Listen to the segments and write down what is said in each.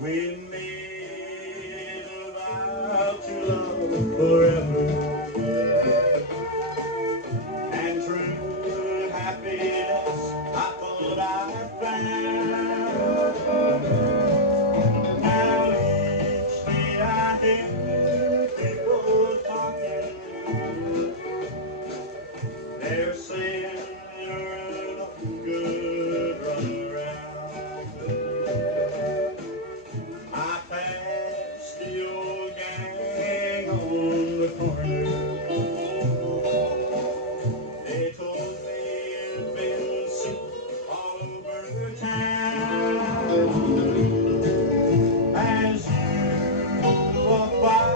We made a vow to love forever, and true happiness I thought I'd found. Now each day I hear people talking. They're saying you're no good run around. I passed the old gang on the corner. They told me you'd been sick all over town. As you walk by,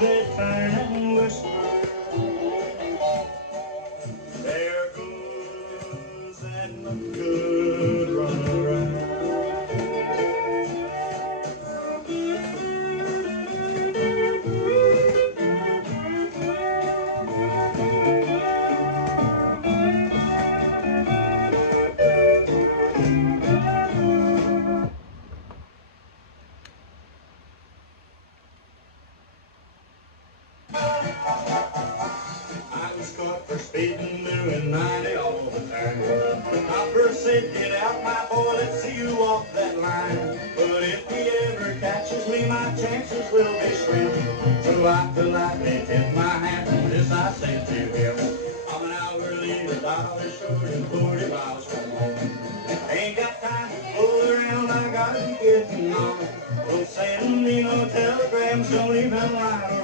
they turn and whisper, there goes that no good run around. I was caught for speeding, doing 90 all the time. I first said, get out, my boy, let's see you walk that line. But if he ever catches me, my chances will be slim. So I politely tipped my hat, and this I said to him, I'm an hour early, $1 short, and 40 miles from home. Ain't got time to fool around, I gotta be getting on. Don't send me no telegrams, don't even write